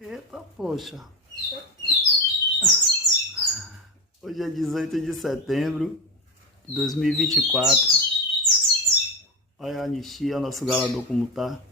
Eita, poxa. Hoje é 18 de setembro de 2024. Olha a anistia, nosso galador como tá.